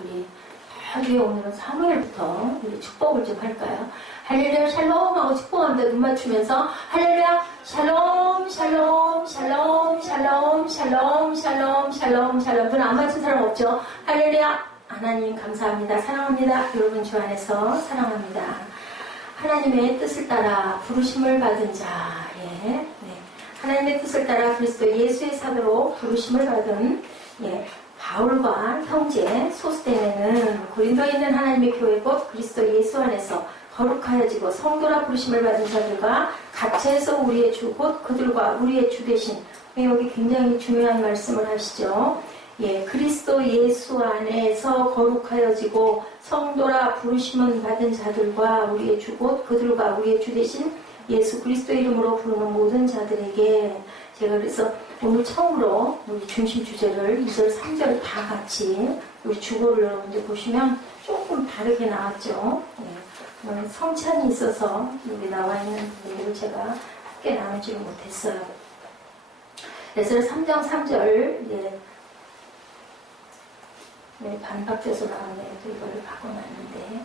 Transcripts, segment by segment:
우리 뒤에 오늘은 사무엘부터 우리 축복을 좀 할까요? 할렐루야 샬롬 하고 축복합니다. 눈 맞추면서 할렐루야 샬롬 샬롬 샬롬 샬롬 샬롬 샬롬 샬롬 샬롬. 눈 안 맞춘 사람 없죠? 할렐루야 하나님 감사합니다. 사랑합니다. 여러분 주 안에서 사랑합니다. 하나님의 뜻을 따라 부르심을 받은 자, 예, 하나님의 뜻을 따라 그리스도 예수의 사도로 부르심을 받은 바울과 형제 소스데네는 고린도에 있는 하나님의 교회 곧 그리스도 예수 안에서 거룩하여지고 성도라 부르심을 받은 자들과 갇혀서 우리의 주 곧 그들과 우리의 주 대신, 여기 굉장히 중요한 말씀을 하시죠. 그리스도 예수 안에서 거룩하여지고 성도라 부르심을 받은 자들과 우리의 주 곧 그들과 우리의 주 대신 예수 그리스도 이름으로 부르는 모든 자들에게, 제가 그래서 오늘 처음으로 우리 중심 주제를 2절, 3절 다 같이 우리 주보를 여러분들 보시면 조금 다르게 나왔죠. 성찬이 있어서 여기 나와 있는 부분을 제가 함께 나누지 못했어요. 그래서 3장 3절 반박돼서 나왔네요. 또 이걸 바꿔놨는데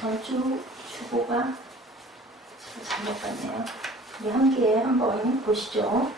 전주 주보가 잘못 봤네요. 우리 함께 한번 보시죠.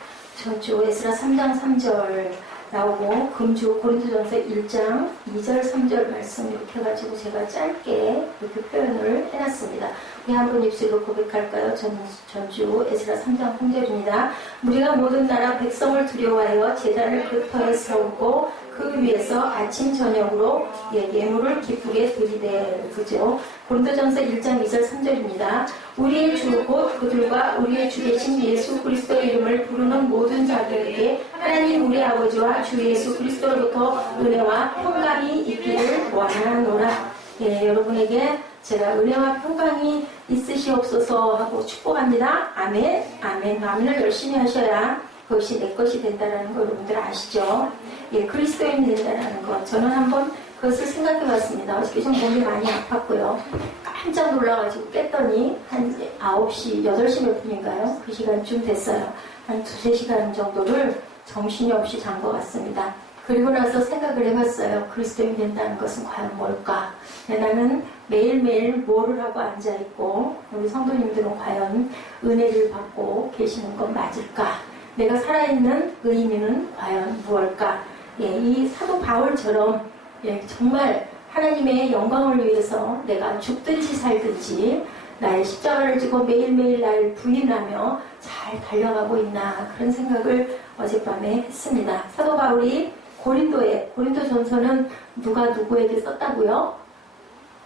전주 에스라 3장 3절 나오고 금주 고린도전서 1장 2절 3절 말씀 이렇게 해가지고 제가 짧게 이렇게 표현을 해놨습니다. 우리 한번 입술로 고백할까요? 전주 에스라 3장 3절입니다. 우리가 모든 나라 백성을 두려워하여 제단을 그 터에 세우고 그 위에서 아침 저녁으로 예물을 기쁘게 드리되, 그죠? 고린도전서 1장 2절 3절입니다. 우리의 주 곧 그들과 우리의 주 대신 예수 그리스도의 이름을 부르는 모든 자들에게 하나님 우리 아버지와 주 예수 그리스도로부터 은혜와 평강이 있기를 원하노라. 여러분에게 제가 은혜와 평강이 있으시옵소서 하고 축복합니다. 아멘. 아멘. 아멘을 열심히 하셔야 그것이 내 것이 된다는 거 여러분들 아시죠? 그리스도인이 된다는 것. 저는 한번 그것을 생각해 봤습니다. 어저께 좀 몸이 많이 아팠고요. 깜짝 놀라가지고 깼더니 한 9시, 8시 몇 분인가요? 그 시간쯤 됐어요. 한 2-3시간 정도를 정신이 없이 잔 것 같습니다. 그리고 나서 생각을 해봤어요. 그리스도인이 된다는 것은 과연 뭘까? 나는 매일매일 뭐를 하고 앉아있고 우리 성도님들은 과연 은혜를 받고 계시는 건 맞을까? 내가 살아있는 의미는 과연 무엇일까? 이 사도 바울처럼 정말 하나님의 영광을 위해서 내가 죽든지 살든지 나의 십자가를 지고 매일매일 나를 부인하며 잘 달려가고 있나, 그런 생각을 어젯밤에 했습니다. 사도 바울이 고린도전서는 누가 누구에게 썼다고요?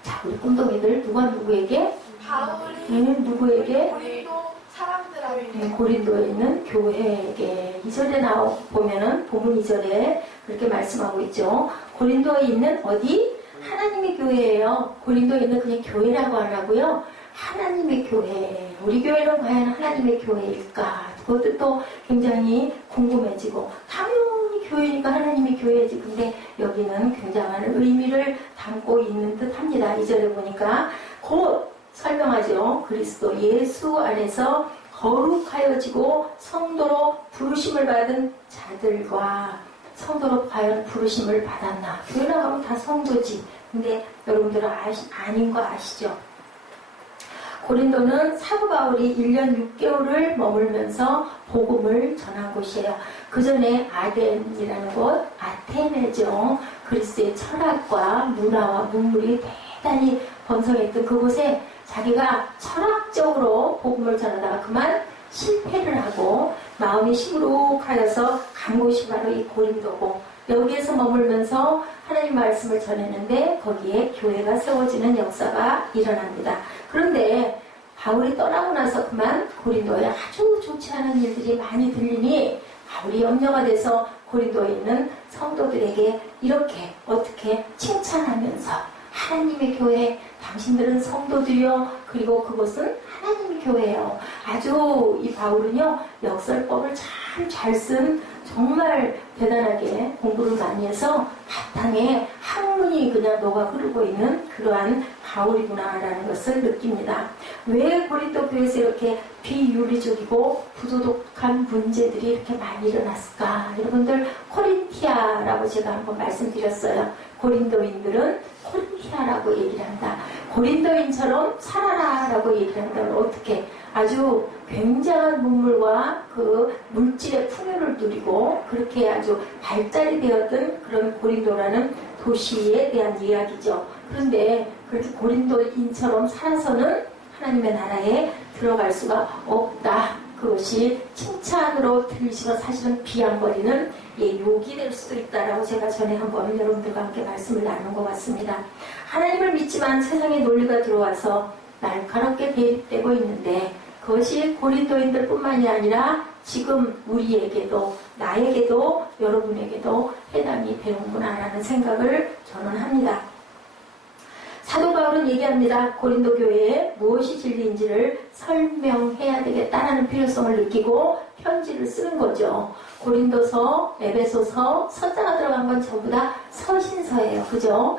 자, 우리 꿈동이들 누가 누구에게? 바울이 누구에게? 고린도 사람들에게. 고린도에 있는 교회에게. 2절에 보면은 본문 2절에 그렇게 말씀하고 있죠. 고린도에 있는 어디? 하나님의 교회예요. 고린도에 있는 그냥 교회라고 안 하고요. 하나님의 교회. 우리 교회는 과연 하나님의 교회일까? 그것도 또 굉장히 궁금해지고, 당연히 교회니까 하나님의 교회지. 근데 여기는 굉장한 의미를 담고 있는 듯 합니다. 2절에 보니까 곧 설명하죠. 그리스도 예수 안에서 거룩하여지고 성도로 부르심을 받은 자들과, 성도로 과연 부르심을 받았나? 교회 나가면 다 성도지. 근데 여러분들은 아닌 거 아시죠? 고린도는 사도 바울이 1년 6개월을 머물면서 복음을 전한 곳이에요. 그 전에 아덴이라는 곳, 아테네죠. 그리스의 철학과 문화와 문물이 대단히 번성했던 그곳에 자기가 철학적으로 복음을 전하다가 그만 실패를 하고 마음이 시무룩하여서 간 곳이 바로 이 고린도고, 여기에서 머물면서 하나님 말씀을 전했는데 거기에 교회가 세워지는 역사가 일어납니다. 그런데 바울이 떠나고 나서 그만 고린도에 아주 좋지 않은 일들이 많이 들리니 바울이 염려가 돼서 고린도에 있는 성도들에게 이렇게 어떻게 칭찬하면서, 하나님의 교회, 당신들은 성도들이요, 그리고 그것은 하나님의 교회예요. 아주 이 바울은요, 역설법을 참 잘 쓴, 정말 대단하게 공부를 많이 해서 바탕에 학문이 그냥 녹아 흐르고 있는 그러한 바울이구나라는 것을 느낍니다. 왜 고린도 교회에서 이렇게 비윤리적이고 부도덕한 문제들이 이렇게 많이 일어났을까? 여러분들 코린티아라고 제가 한번 말씀드렸어요. 고린도인들은 코린티아라고 얘기를 한다. 고린도인처럼 살아라라고 얘기를 한다면 어떻게? 아주 굉장한 문물과 그 물질의 풍요를 누리고 그렇게 아주 발달이 되었던 그런 고린도라는 도시에 대한 이야기죠. 그런데 그렇게 고린도인처럼 살아서는 하나님의 나라에 들어갈 수가 없다. 그것이 칭찬으로 들리시고 사실은 비양거리는 욕이 될 수도 있다라고 제가 전에 한번 여러분들과 함께 말씀을 나눈 것 같습니다. 하나님을 믿지만 세상의 논리가 들어와서 날카롭게 대립되고 있는데 그것이 고린도인들 뿐만이 아니라 지금 우리에게도 나에게도 여러분에게도 해당이 되는구나라는 생각을 저는 합니다. 사도 바울은 얘기합니다. 고린도 교회에 무엇이 진리인지를 설명해야 되겠다라는 필요성을 느끼고 편지를 쓰는 거죠. 고린도서, 에베소서, 서자가 들어간 건 전부 다 서신서예요. 그죠?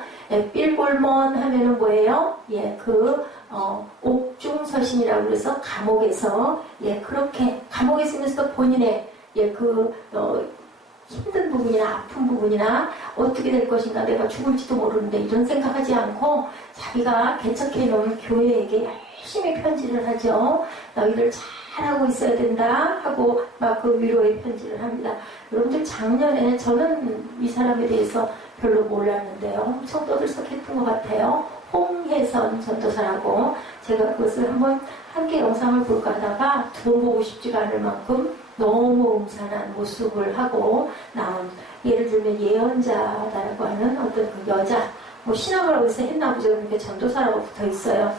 빌골몬 하면은 뭐예요? 옥중서신이라고 그래서 감옥에서, 그렇게, 감옥에 있으면서도 본인의, 힘든 부분이나 아픈 부분이나 어떻게 될 것인가 내가 죽을지도 모르는데 이런 생각하지 않고 자기가 개척해 놓은 교회에게 열심히 편지를 하죠. 너희들 잘하고 있어야 된다 하고 막 그 위로의 편지를 합니다. 여러분들 작년에 저는 이 사람에 대해서 별로 몰랐는데요. 엄청 떠들썩했던 것 같아요. 홍혜선 전도사라고 제가 그것을 한번 함께 영상을 볼까 하다가 들어보고 싶지가 않을 만큼 너무 음산한 모습을 하고 나온 예를 들면 예언자라고 하는 어떤 그 여자 신학을 어디서 했나 보죠. 그러니까 전도사라고 붙어 있어요.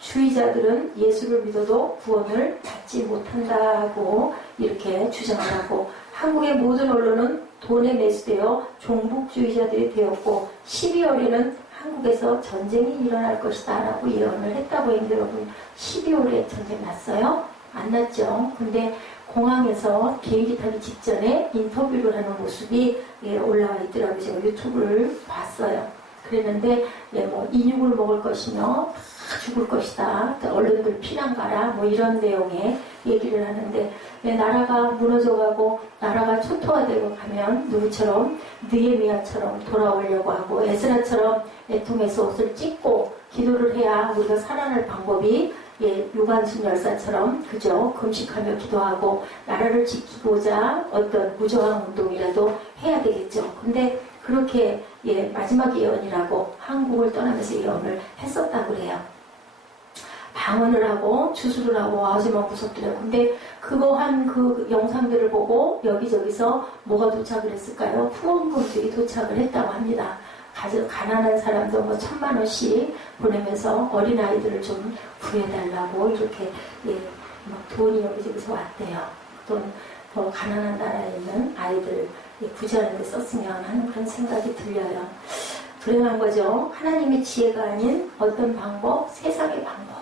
종북주의자들은 예수를 믿어도 구원을 받지 못한다고 이렇게 주장을 하고 한국의 모든 언론은 돈에 매수되어 종북주의자들이 되었고 12월에는 한국에서 전쟁이 일어날 것이다 라고 예언을 했다고 했는데 여러분 12월에 전쟁 났어요? 안 났죠. 근데 공항에서 비행기 타기 직전에 인터뷰를 하는 모습이 올라와 있더라고요. 제가 유튜브를 봤어요. 그랬는데 인육을 먹을 것이며 죽을 것이다. 언론들 피난 가라. 이런 내용의 얘기를 하는데 나라가 무너져가고 나라가 초토화되고 가면 누구처럼 느헤미야처럼 돌아오려고 하고 에스라처럼 애통해서 옷을 찢고 기도를 해야 우리가 살아날 방법이 유관순 열사처럼 그죠? 금식하며 기도하고 나라를 지키고자 어떤 무저항 운동이라도 해야 되겠죠. 근데 그렇게 마지막 예언이라고 한국을 떠나면서 예언을 했었다고 그래요. 방언을 하고 주술을 하고 하지만 무섭더라고요. 근데 그거 한 그 영상들을 보고 여기저기서 뭐가 도착을 했을까요? 후원금들이 도착을 했다고 합니다. 가난한 사람도 1,000만 원씩 보내면서 어린아이들을 좀 구해달라고 이렇게 돈이 여기저기서 왔대요. 또 더 가난한 나라에 있는 아이들 구제하는 데 썼으면 하는 그런 생각이 들려요. 불행한 거죠. 하나님의 지혜가 아닌 어떤 방법, 세상의 방법.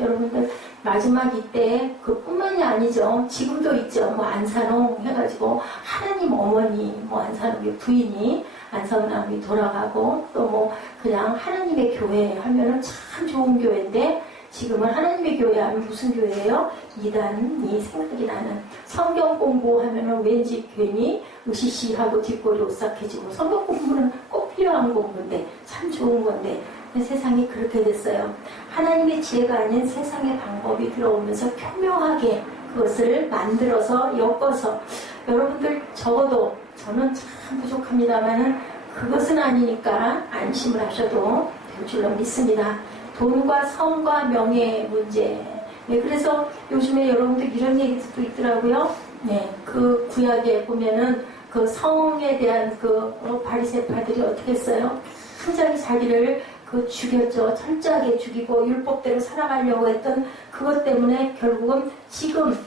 여러분들 마지막 이때 그뿐만이 아니죠. 지금도 있죠. 안산홍 해가지고 하나님 어머니 안산홍의 부인이 안산홍이 돌아가고 또 그냥 하나님의 교회 하면은 참 좋은 교회인데 지금은 하나님의 교회 하면 무슨 교회예요? 이단이 생각이 나는 성경 공부하면은 왠지 괜히 으시시하고 뒷골이 오싹해지고 성경 공부는 꼭 필요한 공부인데 참 좋은 건데 세상이 그렇게 됐어요. 하나님의 지혜가 아닌 세상의 방법이 들어오면서 교묘하게 그것을 만들어서 엮어서 여러분들 적어도 저는 참 부족합니다만은 그것은 아니니까 안심을 하셔도 될 줄로 믿습니다. 돈과 성과 명예의 문제. 그래서 요즘에 여러분들 이런 얘기도 있더라고요. 그 구약에 보면은 그 성에 대한 바리새파들이 어떻게 했어요? 굉장히 자기를 죽였죠. 철저하게 죽이고 율법대로 살아가려고 했던 그것 때문에 결국은 지금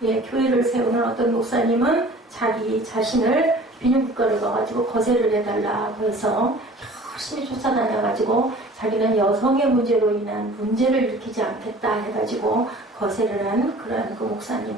교회를 세우는 어떤 목사님은 자기 자신을 비뇨기과를 가가지고 거세를 해달라고 해서 열심히 쫓아다녀가지고 자기는 여성의 문제로 인한 문제를 일으키지 않겠다 해가지고 거세를 한 그런 그 목사님.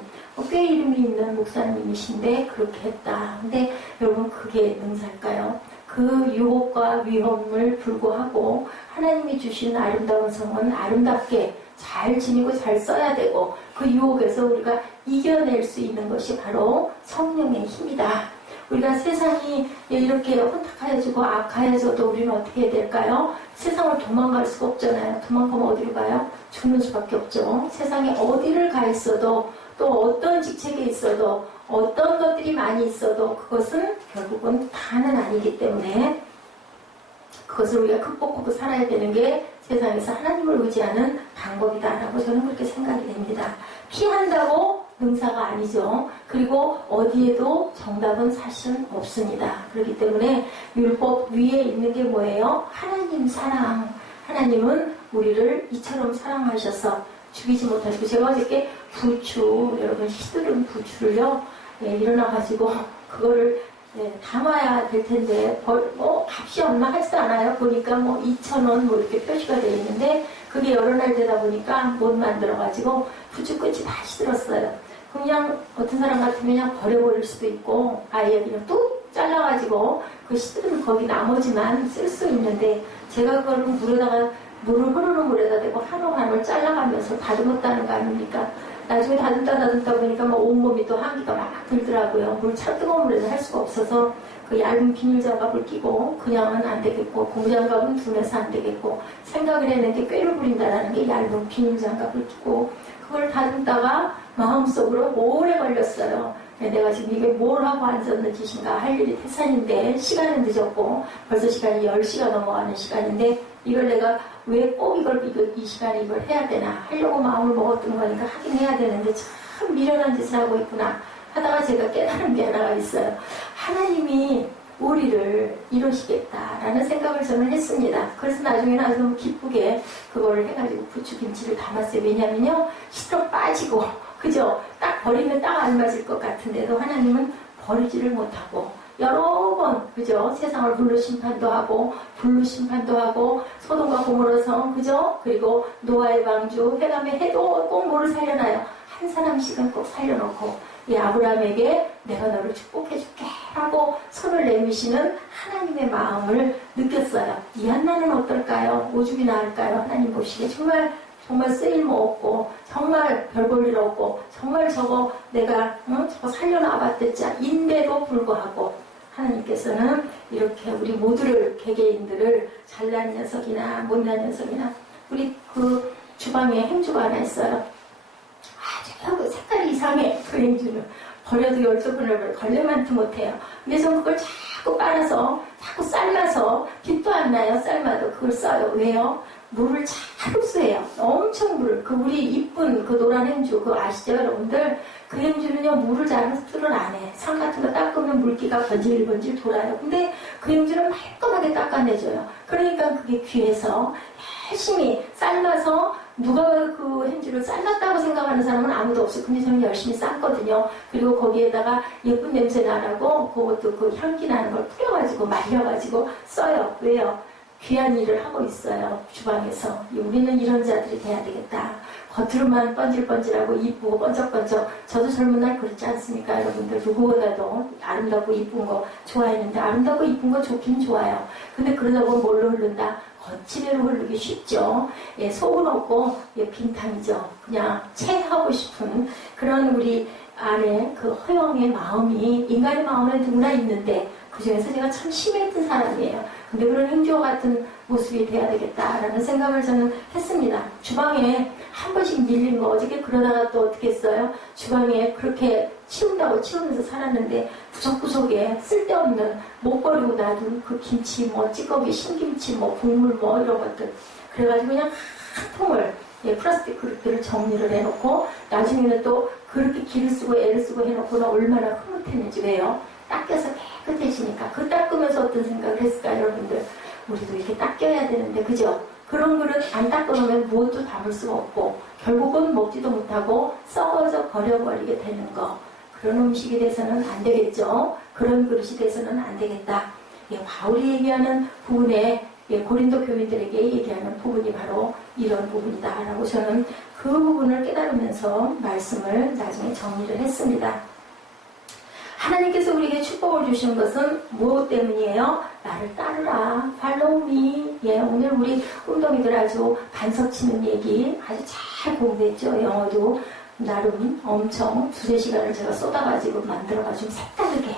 꽤 이름이 있는 목사님이신데 그렇게 했다. 근데 여러분 그게 능사일까요? 그 그 유혹과 위험을 불구하고 하나님이 주신 아름다운 성은 아름답게 잘 지니고 잘 써야 되고 그 유혹에서 우리가 이겨낼 수 있는 것이 바로 성령의 힘이다. 우리가 세상이 이렇게 혼탁하여지고 악하여져도 우리는 어떻게 해야 될까요? 세상을 도망갈 수가 없잖아요. 도망가면 어디로 가요? 죽는 수밖에 없죠. 세상에 어디를 가 있어도 또 어떤 직책에 있어도 어떤 것들이 많이 있어도 그것은 결국은 다는 아니기 때문에 그것을 우리가 극복하고 살아야 되는 게 세상에서 하나님을 의지하는 방법이다라고 저는 그렇게 생각이 됩니다. 피한다고 능사가 아니죠. 그리고 어디에도 정답은 사실은 없습니다. 그렇기 때문에 율법 위에 있는 게 뭐예요? 하나님 사랑. 하나님은 우리를 이처럼 사랑하셔서 죽이지 못하시고 제가 어저께 부추 여러분 시들은 부추를요 일어나가지고 그거를 담아야 될 텐데 값이 얼마 하지도 않아요. 보니까 2,000원 이렇게 표시가 되어 있는데 그게 여러 날 되다 보니까 못 만들어가지고 부추 끝이 다 시들었어요. 그냥 어떤 사람 같으면 그냥 버려버릴 수도 있고 아예 그냥 뚝 잘라가지고 그 시들은 거기 나머지만 쓸 수 있는데 제가 그걸 물을 흐르는 물에다 대고 한올 잘라가면서 다듬었다는 거 아닙니까? 나중에 다듬다 보니까 온몸이 또 한기가 막 들더라고요. 물 참 뜨거운 물에서 할 수가 없어서 그 얇은 비닐 장갑을 끼고 그냥은 안 되겠고 고무장갑은 둔해서 안 되겠고 생각을 했는데 꾀를 부린다라는 게 얇은 비닐 장갑을 끼고 그걸 다듬다가 마음속으로 오래 걸렸어요. 내가 지금 이게 뭘 하고 앉았는 짓인가 할 일이 태산인데 시간은 늦었고 벌써 시간이 10시가 넘어가는 시간인데 이걸 내가 왜 꼭 이 시간에 이걸 해야 되나 하려고 마음을 먹었던 거니까 하긴 해야 되는데 참 미련한 짓을 하고 있구나 하다가 제가 깨달은 게 하나가 있어요. 하나님이 우리를 이루시겠다라는 생각을 저는 했습니다. 그래서 나중에는 아주 너무 기쁘게 그거를 해가지고 부추김치를 담았어요. 왜냐면요 시들어 빠지고 그죠? 딱 버리면 딱 안 맞을 것 같은데도 하나님은 버리지를 못하고 여러 번 그죠? 세상을 불로 심판도 하고 불로 심판도 하고 소돔과 고모라 성 그죠? 그리고 노아의 방주 해감의 해도 꼭 뭐를 살려놔요. 한 사람씩은 꼭 살려놓고 이 아브라함에게 내가 너를 축복해줄게 하고 손을 내미시는 하나님의 마음을 느꼈어요. 이 한나는 어떨까요? 오죽이 나을까요? 하나님 보시기에 정말 쓸모없고 정말 별 볼 일 없고 정말 저거 내가 저거 살려놔봤댔자 인데도 불구하고 하나님께서는 이렇게 우리 모두를 개개인들을 잘난 녀석이나 못난 녀석이나 우리 그 주방에 행주가 하나 있어요. 아주 색깔이 이상해. 그 행주는 버려도 12번을 걸레만트 못해요. 근데 저는 그걸 자꾸 빨아서 자꾸 삶아서 빛도 안 나요. 삶아도 그걸 써요. 왜요? 물을 잘 흡수해요. 엄청 그 우리 이쁜 그 노란 행주 그거 아시죠 여러분들? 그 행주는요 물을 잘 흡수를 안 해. 상 같은 거 닦으면 물기가 번질번질 돌아요. 근데 그 행주는 말끔하게 닦아내줘요. 그러니까 그게 귀해서 열심히 삶아서 누가 그 행주를 삶았다고 생각하는 사람은 아무도 없어요. 근데 저는 열심히 삶거든요. 그리고 거기에다가 예쁜 냄새 나라고 그것도 그 향기 나는 걸 뿌려가지고 말려가지고 써요. 왜요? 귀한 일을 하고 있어요. 주방에서. 우리는 이런 자들이 돼야 되겠다. 겉으로만 번질번질하고 이쁘고 번쩍번쩍. 저도 젊은 날 그렇지 않습니까? 여러분들 누구보다도 아름답고 이쁜 거 좋아했는데 아름답고 이쁜 거 좋긴 좋아요. 근데 그러다 보면 뭘로 흐른다? 거칠애로 흐르기 쉽죠. 속은 없고 빈탕이죠. 그냥 체하고 싶은 그런 우리 안에 그 허영의 마음이 인간의 마음에 누구나 있는데 그 중에서 제가 참 심했던 사람이에요. 근데 그런 행주와 같은 모습이 돼야 되겠다라는 생각을 저는 했습니다. 주방에 한 번씩 밀린 거 어저께 그러다가 또 어떻게 했어요? 주방에 그렇게 치운다고 치우면서 살았는데 구석구석에 쓸데없는 못 버리고 놔둔 그 김치 찌꺼기 신김치 국물 이런 것들 그래가지고 그냥 한 통을 플라스틱 그릇들을 정리를 해놓고 나중에는 또 그렇게 기를 쓰고 애를 쓰고 해놓고는 얼마나 흐뭇했는지 왜요? 닦여서 깨끗해지니까 그 닦으면서 어떤 생각을 했을까요 여러분들? 우리도 이렇게 닦여야 되는데 그죠? 그런 그릇 안 닦아놓으면 무엇도 담을 수가 없고 결국은 먹지도 못하고 썩어서 버려버리게 되는 거 그런 음식이 돼서는 안 되겠죠? 그런 그릇이 돼서는 안 되겠다. 바울이 얘기하는 부분에 고린도 교인들에게 얘기하는 부분이 바로 이런 부분이다 라고 저는 그 부분을 깨달으면서 말씀을 나중에 정리를 했습니다. 하나님께서 우리에게 축복을 주시는 것은 무엇 때문이에요? 나를 따르라. Follow me. 예, 오늘 우리 꿈덩이들 아주 반석 치는 얘기 아주 잘 공부했죠. 영어도 나름 엄청 2-3시간을 제가 쏟아가지고 만들어가지고 색다르게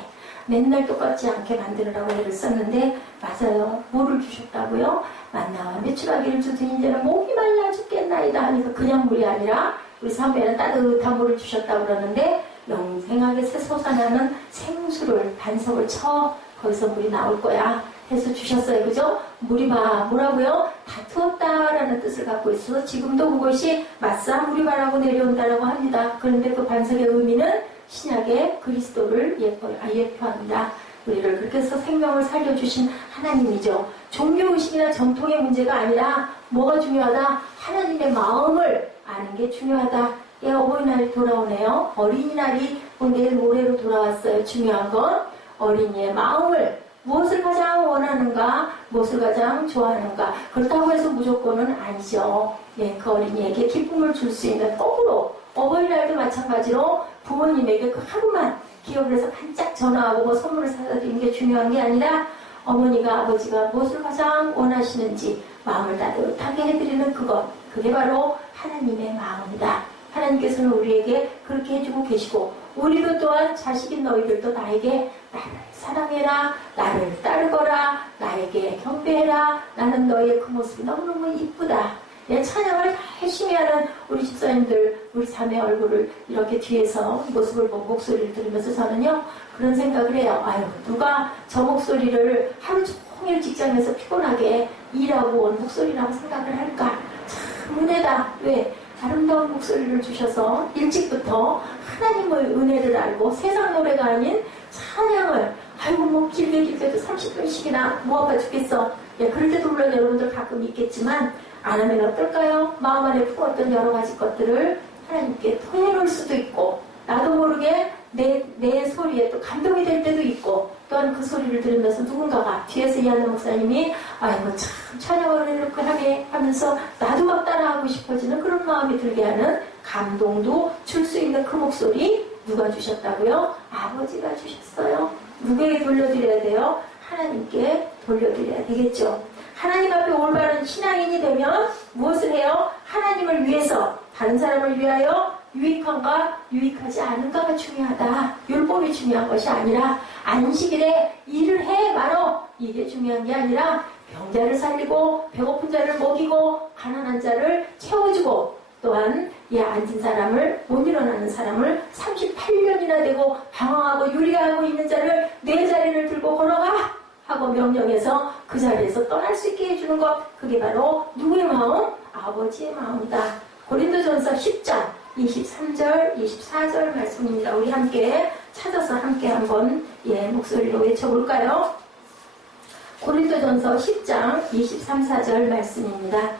맨날 똑같지 않게 만들으라고 애를 썼는데 맞아요. 뭐를 주셨다고요? 만나와 메추라기를 주더니 이제는 목이 말라 죽겠나이다 하니까 그냥 물이 아니라 우리 사무엘은 따뜻한 물을 주셨다고 그러는데 영생하게 솟아나는 생수를 반석을 쳐 거기서 물이 나올 거야 해서 주셨어요. 그죠? 물이 뭐라고요? 다투었다라는 뜻을 갖고 있어서 지금도 그것이 맞사 무리바라고 내려온다라고 합니다. 그런데 그 반석의 의미는 신약의 그리스도를 예표합니다. 우리를 그렇게 해서 생명을 살려주신 하나님이죠. 종교의식이나 전통의 문제가 아니라 뭐가 중요하다? 하나님의 마음을 아는 게 중요하다. 예, 어버이날이 돌아오네요. 어린이날이 내일 모레로 돌아왔어요. 중요한 건 어린이의 마음을 무엇을 가장 원하는가, 무엇을 가장 좋아하는가. 그렇다고 해서 무조건은 아니죠. 예, 그 어린이에게 기쁨을 줄 수 있는 거꾸로 어버이날도 마찬가지로 부모님에게 그 하루만 기억을 해서 반짝 전화하고 뭐 선물을 사다 드리는 게 중요한 게 아니라 어머니가 아버지가 무엇을 가장 원하시는지 마음을 따뜻하게 해드리는 그것. 그게 바로 하나님의 마음이다. 하나님께서는 우리에게 그렇게 해주고 계시고 우리도 또한 자식인 너희들도 나에게 나를 사랑해라, 나를 따르거라, 나에게 경배해라. 나는 너희의 그 모습이 너무너무 이쁘다. 예, 찬양을 열심히 하는 우리 집사님들, 우리 자매 얼굴을 이렇게 뒤에서 모습을 보고 목소리를 들으면서 저는요 그런 생각을 해요. 아유, 누가 저 목소리를 하루 종일 직장에서 피곤하게 일하고 온 목소리라고 생각을 할까? 참 은혜다. 왜? 아름다운 목소리를 주셔서 일찍부터 하나님의 은혜를 알고 세상 노래가 아닌 찬양을 아이고 뭐 길게도 30분씩이나 뭐 아파 죽겠어. 예, 그럴 때도 물론 여러분들 가끔 있겠지만 안 하면 어떨까요? 마음 안에 품었던 여러 가지 것들을 하나님께 토해놓을 수도 있고 나도 모르게 내 소리에 또 감동이 될 때도 있고 또한 그 소리를 들으면서 누군가가 뒤에서 이하나 목사님이 아이고 참 찬양을 이렇게 하게 하면서 나도 막 따라하고 싶어지는 그런 마음이 들게 하는 감동도 줄 수 있는 그 목소리 누가 주셨다고요? 아버지가 주셨어요. 누구에게 돌려드려야 돼요? 하나님께 돌려드려야 되겠죠. 하나님 앞에 올바른 신앙인이 되면 무엇을 해요? 하나님을 위해서 다른 사람을 위하여 유익한가 유익하지 않은가가 중요하다. 율법이 중요한 것이 아니라 안식일에 일을 해 말어 이게 중요한 게 아니라 병자를 살리고 배고픈 자를 먹이고 가난한 자를 채워주고 또한 앉은 사람을 못 일어나는 사람을 38년이나 되고 방황하고 유리하고 있는 자를 내 자리를 들고 걸어가 하고 명령해서 그 자리에서 떠날 수 있게 해주는 것 그게 바로 누구의 마음? 아버지의 마음이다. 고린도전서 10장 23절 24절 말씀입니다. 우리 함께 찾아서 함께 한번 목소리로 외쳐볼까요? 고린도전서 10장 23-24절 말씀입니다.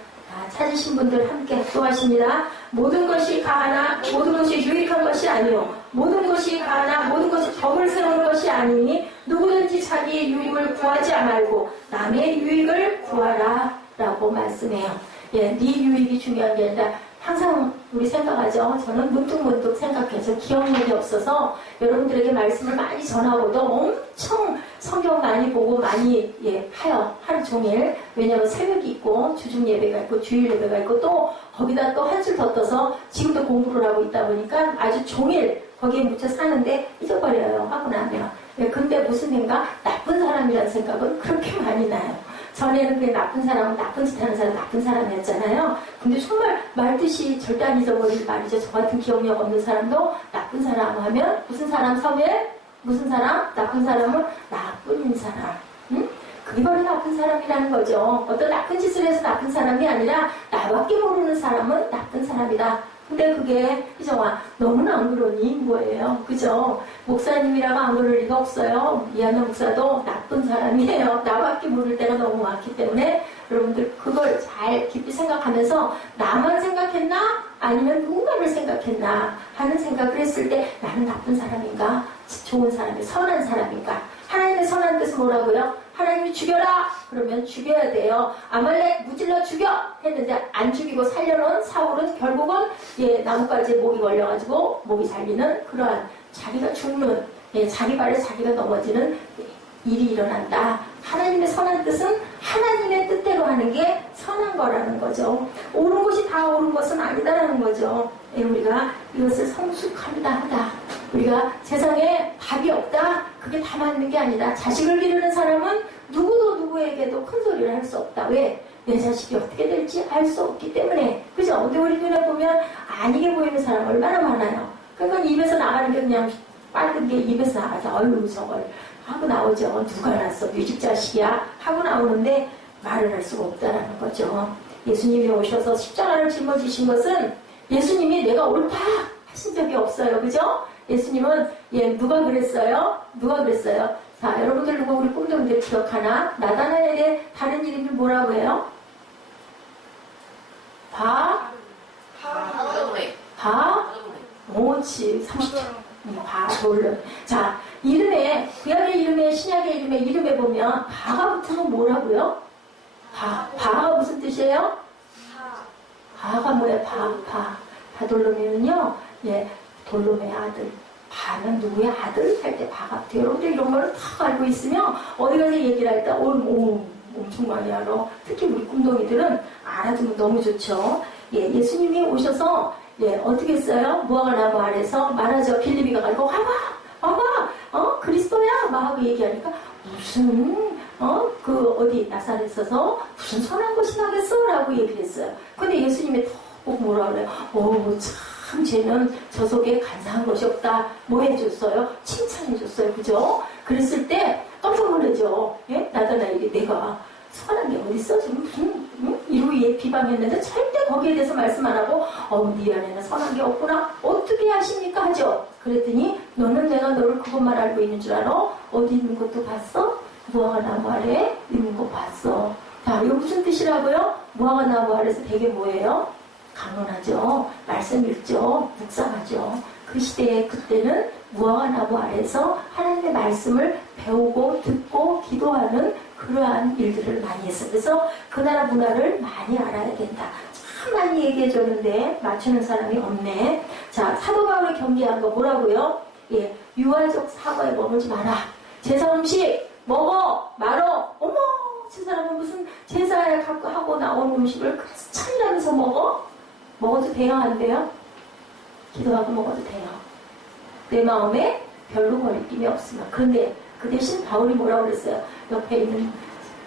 찾으신 분들 함께 합독하십니다. 모든 것이 가하나 모든 것이 유익한 것이 아니요 모든 것이 가하나 모든 것이 덕을 세우는 것이 아니니 누구든지 자기의 유익을 구하지 말고 남의 유익을 구하라 라고 말씀해요. 네 유익이 중요한 게 아니라 항상 우리 생각하죠. 저는 문득문득 생각해서 기억력이 없어서 여러분들에게 말씀을 많이 전하고도 엄청 성경 많이 보고 많이 하여 하루 종일 왜냐하면 새벽이 있고 주중 예배가 있고 주일 예배가 있고 또 거기다 또 한술 더 떠서 지금도 공부를 하고 있다 보니까 아주 종일 거기에 묻혀 사는데 잊어버려요. 하고 나면. 근데 무슨 생각? 나쁜 사람이라는 생각은 그렇게 많이 나요. 전에는 그게 나쁜 사람은 나쁜 짓 하는 사람 나쁜 사람이었잖아요. 근데 정말 말뜻이 절대 안 잊어버릴 말이죠. 저 같은 기억력 없는 사람도 나쁜 사람 하면 무슨 사람 사무엘? 무슨 사람? 나쁜 사람은 나쁜 사람. 응? 그게 바로 나쁜 사람이라는 거죠. 어떤 나쁜 짓을 해서 나쁜 사람이 아니라 나밖에 모르는 사람은 나쁜 사람이다. 근데 그게 희정아 너무나 안 그러니 뭐예요? 그죠? 목사님이라고 안 그럴 리가 없어요. 이하나 목사도 나쁜 사람이에요. 나밖에 모를 때가 너무 많기 때문에 여러분들 그걸 잘 깊이 생각하면서 나만 생각했나? 아니면 누군가를 생각했나? 하는 생각을 했을 때 나는 나쁜 사람인가? 좋은 사람인가? 선한 사람인가? 하나님의 선한 뜻은 뭐라고요? 하나님이 죽여라! 그러면 죽여야 돼요. 아말렉 무찔러 죽여! 했는데 안 죽이고 살려놓은 사울은 결국은 나뭇가지에 목이 걸려가지고 목이 잘리는 그러한 자기가 죽는 예, 자기 발에 자기가 넘어지는 일이 일어난다. 하나님의 선한 뜻은 하나님의 뜻대로 하는 게 선한 거라는 거죠. 옳은 것이 다 옳은 것은 아니다라는 거죠. 예, 우리가 이것을 성숙한다 하다. 우리가 세상에 답이 없다. 그게 다 맞는 게 아니다. 자식을 기르는 사람은 누구도 누구에게도 큰 소리를 할 수 없다. 왜? 내 자식이 어떻게 될지 알 수 없기 때문에. 그죠? 근데 우리 눈에 보면 아니게 보이는 사람 얼마나 많아요. 그러니까 입에서 나가는 게 그냥 빨간 게 입에서 나가서 어휴 저걸 하고 나오죠. 누가 낳았어? 뮤직 자식이야? 하고 나오는데 말을 할 수가 없다라는 거죠. 예수님이 오셔서 십자가를 짊어지신 것은 예수님이 내가 옳다 하신 적이 없어요. 그죠? 예수님은 누가 그랬어요? 누가 그랬어요? 자, 여러분들 누가 우리 꿈동이들 기억하나? 나다나엘의 다른 이름이 뭐라고 해요? 오치 30초. 바돌론. 자, 이름에, 구약의 이름에, 신약의 이름에 보면, 바가 붙으면 뭐라고요? 바가 무슨 뜻이에요? 바가 뭐예요? 바돌로미는요, 돌롬의 아들. 바는 누구의 아들? 할 때 바가 붙어요. 여러분들 이런 거를 다 알고 있으면, 어디 가서 얘기를 할 때, 엄청 많이 알아. 특히 우리 꿈동이들은 알아두면 너무 좋죠. 예수님이 오셔서, 어떻게 했어요? 무화과 나무 아래서 말하죠. 빌립이가 가지고, 와봐, 그리스도야! 막 하고 얘기하니까, 무슨, 나사렛에서 무슨 선한 것이 나겠어? 라고 얘기를 했어요. 근데 예수님이 꼭 뭐라 그래요? 참, 쟤는 저 속에 간사한 것이 없다. 뭐 해줬어요? 칭찬해줬어요. 그죠? 그랬을 때 깜짝 놀라죠. 나다나엘이 내가 선한 게 어딨어? 지금 무슨, 이루 비방했는데 절대 거기에 대해서 말씀 안 하고, 네 안에는 선한 게 없구나? 어떻게 하십니까? 하죠. 그랬더니, 너는 내가 너를 그것만 알고 있는 줄 알아? 어디 있는 것도 봤어? 무화과 나무 아래 있는 거 봤어. 자, 이거 무슨 뜻이라고요? 무화과 나무 아래서 되게 뭐예요? 강론하죠. 말씀 읽죠. 묵상하죠. 그 시대에 그때는 무화과 나무 아래서 하나님의 말씀을 배우고 듣고 기도하는 그러한 일들을 많이 했어요. 그래서 그 나라 문화를 많이 알아야 된다. 참 많이 얘기해 줬는데 맞추는 사람이 없네. 자, 사도 바울이 경계한 거 뭐라고요? 유아적 사고에 머물지 마라. 제사 음식 먹어 말어. 어머, 저 사람은 무슨 제사에 갖고 하고 나온 음식을 찬이라면서 먹어도 돼요? 안 돼요? 기도하고 먹어도 돼요. 내 마음에 별로 거리낌이 없으면. 그런데 그 대신 바울이 뭐라고 그랬어요? 옆에 있는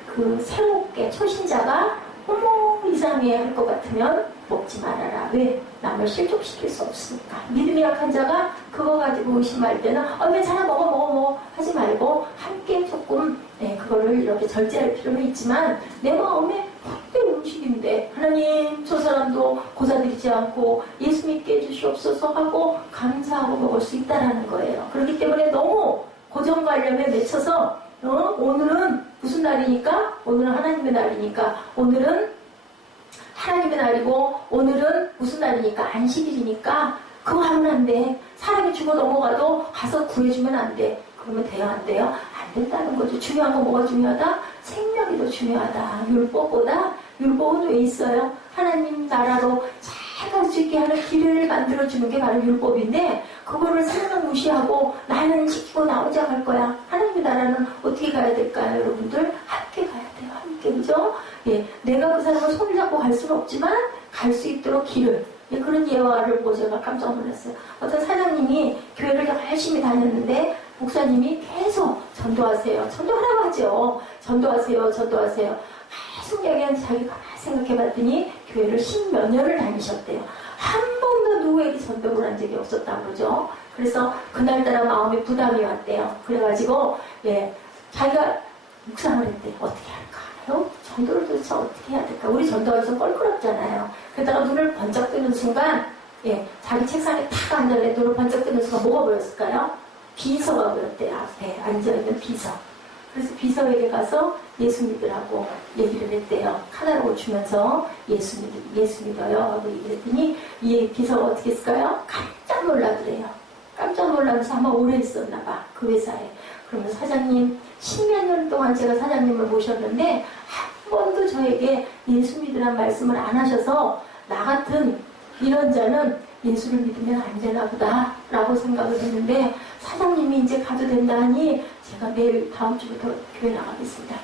그 새롭게 초신자가 어머 이상해 할 것 같으면 먹지 말아라. 왜? 남을 실족시킬 수 없으니까. 믿음이 약한 자가 그거 가지고 의심할 때는 괜찮아 먹어 하지 말고 함께 조금 그거를 이렇게 절제할 필요는 있지만 내 마음에 그때 음식인데 하나님 저 사람도 고사드리지 않고 예수 믿게 해주시옵소서 하고 감사하고 먹을 수 있다라는 거예요. 그렇기 때문에 너무 고정관념에 맺혀서 오늘은 무슨 날이니까? 오늘은 하나님의 날이니까 오늘은 하나님의 날이고 오늘은 무슨 날이니까? 안식일이니까 그거 하면 안 돼. 사람이 죽어 넘어가도 가서 구해주면 안 돼. 그러면 돼요? 안 돼요? 안 된다는 거죠. 중요한 거 뭐가 중요하다? 생명이 더 중요하다. 율법보다? 율법은 왜 있어요? 하나님 나라로 잘 갈 수 있게 하는 길을 만들어주는 게 바로 율법인데 그거를 생명 무시하고 나는 지키고 나 혼자 갈 거야. 하나님의 나라는 어떻게 가야 될까요? 여러분들 함께 가야 돼요. 함께. 그죠? 내가 그 사람을 손을 잡고 갈 수는 없지만 갈 수 있도록 길을. 그런 예화를 보고 제가 깜짝 놀랐어요. 어떤 사장님이 교회를 열심히 다녔는데 목사님이 계속 전도하세요. 전도하라고 하죠. 전도하세요. 계속 얘기하는데 자기가 생각해봤더니 교회를 10몇 년을 다니셨대요. 한 번도 누구에게 전도를 한 적이 없었다고 그러죠. 그래서 그날따라 마음에 부담이 왔대요. 그래가지고 자기가 묵상을 했대요. 어떻게 할까? 전도를 도대체 어떻게 해야 될까? 우리 전도가 좀 껄끄럽잖아요. 그러다가 눈을 번쩍 뜨는 순간 자기 책상에 탁 앉았는데 눈을 번쩍 뜨는 순간 뭐가 보였을까요? 비서가 보였대요. 앞에 앉아있는 비서. 그래서 비서에게 가서 예수 믿으라고 얘기를 했대요. 카달록을 주면서 예수 믿어요 하고 얘기했더니 이 비서가 어떻게 했을까요? 깜짝 놀라더래요. 깜짝 놀라면서 아마 오래 있었나 봐. 그 회사에. 그러면 사장님 10몇 년 동안 제가 사장님을 모셨는데 한 번도 저에게 예수 믿으란 말씀을 안 하셔서 나 같은 이런 자는 예수를 믿으면 안 되나 보다 라고 생각을 했는데 사장님이 이제 가도 된다니 제가 내일 다음 주부터 교회 나가겠습니다.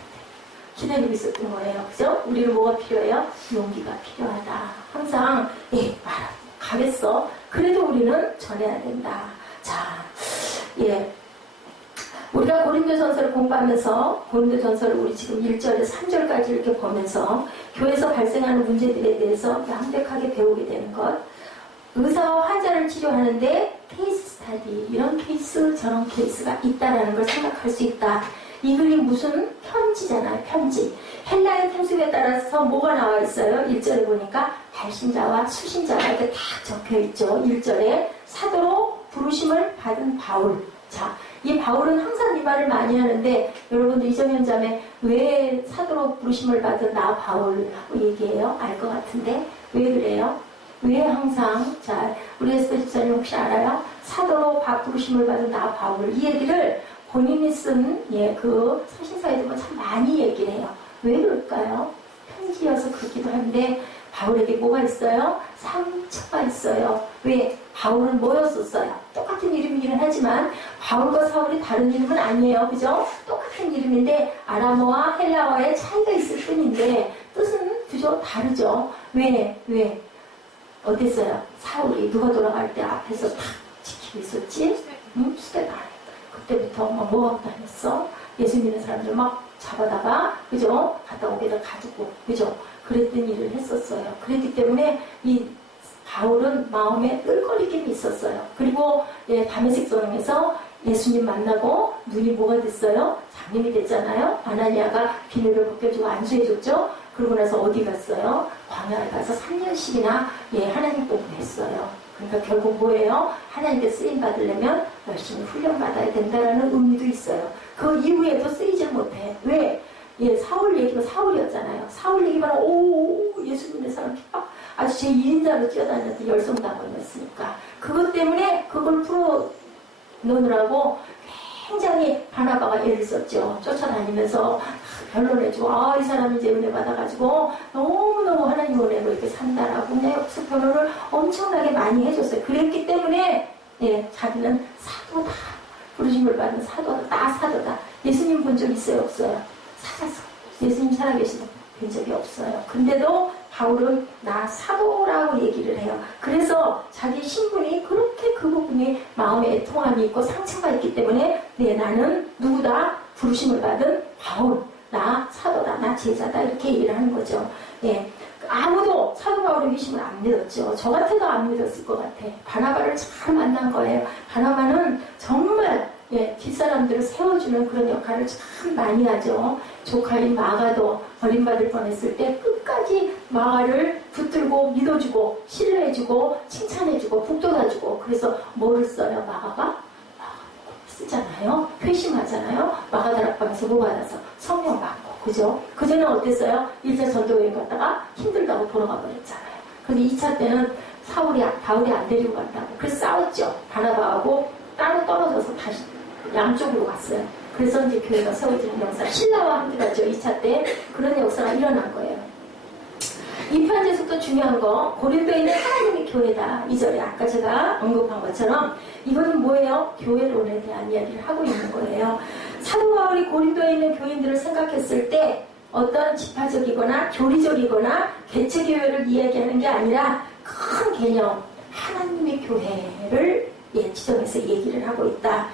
기다리고 있었던 거예요. 그죠? 우리는 뭐가 필요해요? 용기가 필요하다. 항상 가겠어. 그래도 우리는 전해야 된다. 자, 우리가 고린도전서를 공부하면서 고린도전서를 우리 지금 1절에서 3절까지 이렇게 보면서 교회에서 발생하는 문제들에 대해서 완벽하게 배우게 되는 것. 의사와 환자를 치료하는데 케이스 스타디, 이런 케이스 저런 케이스가 있다라는 걸 생각할 수 있다. 이 글이 무슨 편지잖아요. 편지. 헬라의 풍습에 따라서 뭐가 나와 있어요? 1절에 보니까 발신자와 수신자가 이렇게 다 적혀 있죠. 1절에 사도로 부르심을 받은 바울. 자, 이 바울은 항상 이 말을 많이 하는데 여러분도 이정현 자매 왜 사도로 부르심을 받은 나 바울이라고 얘기해요? 알 것 같은데 왜 그래요? 왜 항상 자 우리 에스더 집사님 혹시 알아요? 사도로 부르심을 받은 나 바울 이 얘기를 본인이 쓴 그 서신서에 보면 참 많이 얘기를 해요. 왜 그럴까요? 편지여서 그렇기도 한데 바울에게 뭐가 있어요? 상처가 있어요. 왜? 바울은 뭐였었어요? 똑같은 이름이긴 하지만 바울과 사울이 다른 이름은 아니에요. 그죠? 똑같은 이름인데 아람어와 헬라어의 차이가 있을 뿐인데 뜻은 그죠? 다르죠. 왜? 어땠어요? 사울이 누가 돌아갈 때 앞에서 탁 지키고 있었지? 응? 수대가 그때부터 뭐 하고 다녔어? 예수 믿는 사람들 막 잡아다가 그죠? 갔다 오게다 가지고 그죠? 그랬던 일을 했었어요. 그랬기 때문에 이 바울은 마음에 끌거리낌이 있었어요. 그리고 다메섹 성에서 예수님 만나고 눈이 뭐가 됐어요? 장님이 됐잖아요. 아나니아가 비늘을 벗겨주고 안수해줬죠. 그러고 나서 어디 갔어요? 광야에 가서 3년씩이나 하나님 공부했어요. 그러니까 결국 뭐예요? 하나님께 쓰임 받으려면 열심히 훈련받아야 된다는 의미도 있어요. 그 이후에도 쓰이질 못해. 왜? 사울 얘기가 사울이었잖아요. 사울 얘기만 예수 믿는 사람 핍박 아주 제 1인자로 뛰어다녔던 열성당원이었으니까 그것 때문에 그걸 풀어놓으라고 굉장히 바나바가 애를 썼죠. 쫓아다니면서 변론해주고 이 사람이 이제 은혜 받아가지고 너무너무 하나님 은혜로 이렇게 산다라고 여기서 변론을 엄청나게 많이 해줬어요. 그랬기 때문에 자기는 사도다. 부르심을 받은 사도다. 나 사도다. 예수님 본 적 있어요? 없어요? 살아서 예수님 살아계시는 본 적이 없어요. 근데도 바울은 나 사도라고 얘기를 해요. 그래서 자기 신분이 그렇게 그 부분이 마음에 애통함이 있고 상처가 있기 때문에 나는 누구다? 부르심을 받은 바울. 나 사도다. 나 제자다. 이렇게 얘기를 하는 거죠. 아무도 사도 바울의 믿음을 안 믿었죠. 저 같아도 안 믿었을 것 같아. 바나바를 잘 만난 거예요. 바나바는 정말 뒷사람들을 세워주는 그런 역할을 참 많이 하죠. 조카인 마가도 버림받을 뻔했을 때 끝까지 마가를 붙들고 믿어주고 신뢰해주고 칭찬해주고 북돋아주고 그래서 뭐를 써요? 마가가 쓰잖아요. 회심하잖아요. 마가다락방에서 뭐 받아서 성령 받고 그죠? 그전에 어땠어요? 1차 전도여행 갔다가 힘들다고 돌아가 버렸잖아요. 근데 2차 때는 바울이 안 데리고 간다고 그래서 싸웠죠. 바나바하고 따로 떨어져서 다시 양쪽으로 갔어요. 그래서 이제 교회가 세워지는 역사, 신라와 함께 갔죠. 2차 때 그런 역사가 일어난 거예요. 이 편지에서도 중요한 거 고린도에 있는 하나님의 교회다. 2절에 아까 제가 언급한 것처럼 이거는 뭐예요? 교회론에 대한 이야기를 하고 있는 거예요. 사도 바울이 고린도에 있는 교인들을 생각했을 때 어떤 지파적이거나 교리적이거나 개체교회를 이야기하는 게 아니라 큰 개념 하나님의 교회를 지정해서 얘기를 하고 있다.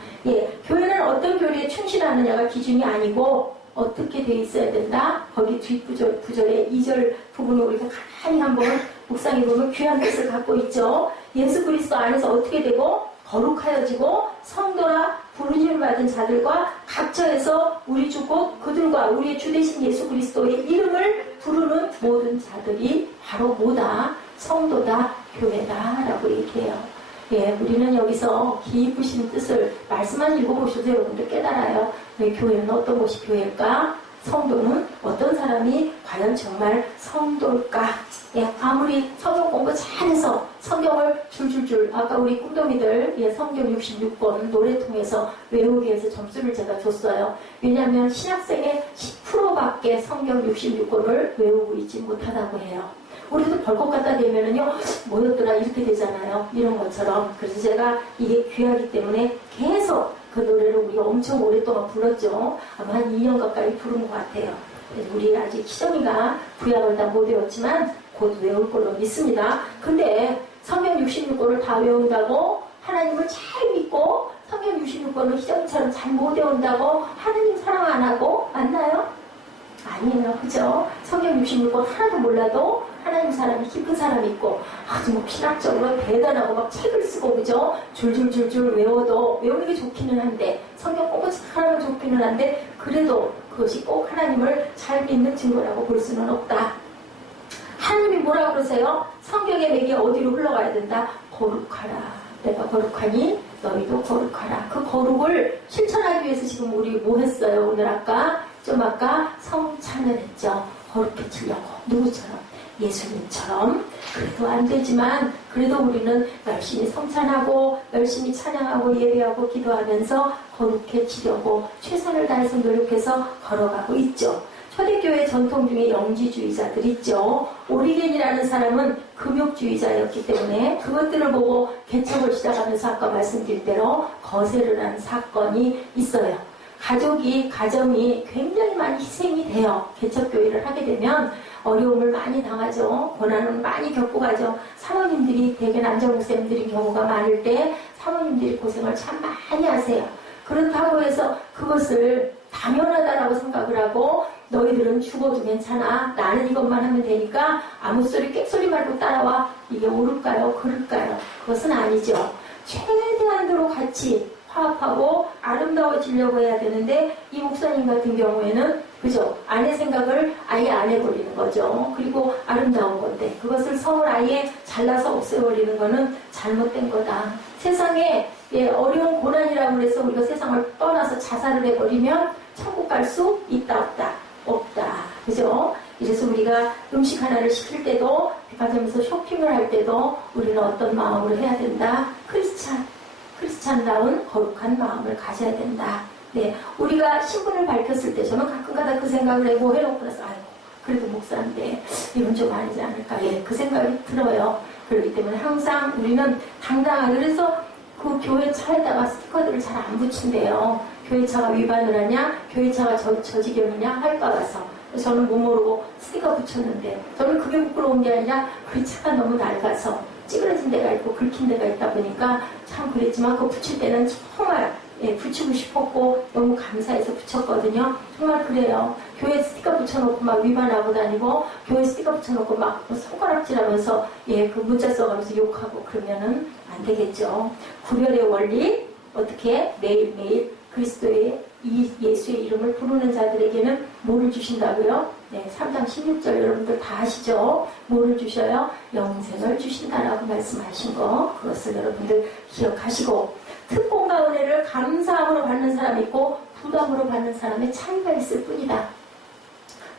교회는 어떤 교리에 충실하느냐가 기준이 아니고 어떻게 돼 있어야 된다? 거기 뒷부절에 2절 부분을 우리가 가만히 한번 묵상해보면 귀한 뜻을 갖고 있죠. 예수 그리스도 안에서 어떻게 되고 거룩하여지고 성도나 부르심을 받은 자들과 각처에서 우리 주 곧 그들과 우리의 주 되신 예수 그리스도의 이름을 부르는 모든 자들이 바로 뭐다? 성도다, 교회다 라고 얘기해요. 우리는 여기서 깊으신 뜻을 말씀만 읽어보셔도 여러분들 깨달아요. 교회는 어떤 곳이 교회일까? 성도는 어떤 사람이 과연 정말 성도일까? 아무리 성경 공부 잘해서 성경을 줄줄줄 아까 우리 꿈동이들 성경 66권 노래 통해서 외우기 위해서 점수를 제가 줬어요. 왜냐하면 신학생의 10%밖에 성경 66권을 외우고 있지 못하다고 해요. 우리도 벌 것 같다 되면은요, 뭐였더라, 이렇게 되잖아요. 이런 것처럼. 그래서 제가 이게 귀하기 때문에 계속 그 노래를 우리가 엄청 오랫동안 불렀죠. 아마 한 2년 가까이 부른 것 같아요. 우리 아직 희정이가 구약을 다 못 외웠지만 곧 외울 걸로 믿습니다. 근데 성경 66권을 다 외운다고 하나님을 잘 믿고 성경 66권을 희정이처럼 잘 못 외운다고 하나님 사랑 안 하고 맞나요? 아니에요. 그죠? 성경 66권 하나도 몰라도 하나님 사람이 깊은 사람이 있고 아주 뭐 신학적으로 대단하고 막 책을 쓰고 그죠? 줄줄줄줄 외워도 외우는 게 좋기는 한데 성경 꼭 하면 좋기는 한데 그래도 그것이 꼭 하나님을 잘 믿는 증거라고 볼 수는 없다. 하나님이 뭐라고 그러세요? 성경의 맥이 어디로 흘러가야 된다? 거룩하라. 내가 거룩하니 너희도 거룩하라. 그 거룩을 실천하기 위해서 지금 우리 뭐 했어요? 오늘 아까 성찬을 했죠. 거룩해지려고. 누구처럼? 예수님처럼. 그래도 안 되지만 그래도 우리는 열심히 성찬하고 열심히 찬양하고 예배하고 기도하면서 거룩해지려고 최선을 다해서 노력해서 걸어가고 있죠. 초대교회 전통 중에 영지주의자들 있죠. 오리겐이라는 사람은 금욕주의자였기 때문에 그것들을 보고 개척을 시작하면서 아까 말씀드린 대로 거세를 한 사건이 있어요. 가정이 굉장히 많이 희생이 돼요. 개척교회를 하게 되면 어려움을 많이 당하죠. 고난을 많이 겪고 가죠. 사모님들이 대개 남자 목사님들인 경우가 많을 때 사모님들이 고생을 참 많이 하세요. 그렇다고 해서 그것을 당연하다라고 생각을 하고 너희들은 죽어도 괜찮아. 나는 이것만 하면 되니까 아무 소리 객소리 말고 따라와. 이게 옳을까요? 그럴까요? 그것은 아니죠. 최대한도로 같이 화합하고 아름다워지려고 해야 되는데 이 목사님 같은 경우에는 그죠? 아내 생각을 아예 안 해버리는 거죠. 그리고 아름다운 건데 그것을 성을 아예 잘라서 없애버리는 거는 잘못된 거다. 세상에 어려운 고난이라고 해서 우리가 세상을 떠나서 자살을 해버리면 천국 갈 수 있다 없다? 없다. 그죠? 그래서 우리가 음식 하나를 시킬 때도 백화점에서 쇼핑을 할 때도 우리는 어떤 마음으로 해야 된다? 크리스찬다운 거룩한 마음을 가져야 된다. 네, 우리가 신분을 밝혔을 때 저는 가끔가다 그 생각을 해놓고 나서 아이고 그래도 목사인데 이건 좀 아니지 않을까. 그 생각이 들어요. 그렇기 때문에 항상 우리는 당당하게 그래서 그 교회 차에다가 스티커들을 잘 안 붙인대요. 교회 차가 위반을 하냐, 교회 차가 저지경이냐 할까 봐서. 저는 못 모르고 스티커 붙였는데 저는 그게 부끄러운 게 아니라 그 차가 너무 낡아서 찌그러진 데가 있고 긁힌 데가 있다 보니까 참 그랬지만 그거 붙일 때는 정말 붙이고 싶었고 너무 감사해서 붙였거든요. 정말 그래요. 교회 스티커 붙여놓고 막 위반하고 다니고 교회 스티커 붙여놓고 막 손가락질하면서 그 문자 써가면서 욕하고 그러면은 안 되겠죠. 구별의 원리 어떻게 매일매일 그리스도의 이 예수의 이름을 부르는 자들에게는 뭐를 주신다고요? 3장 16절 여러분들 다 아시죠? 뭐를 주셔요? 영생을 주신다라고 말씀하신 거 그것을 여러분들 기억하시고 특권과 은혜를 감사함으로 받는 사람이 있고 부담으로 받는 사람의 차이가 있을 뿐이다.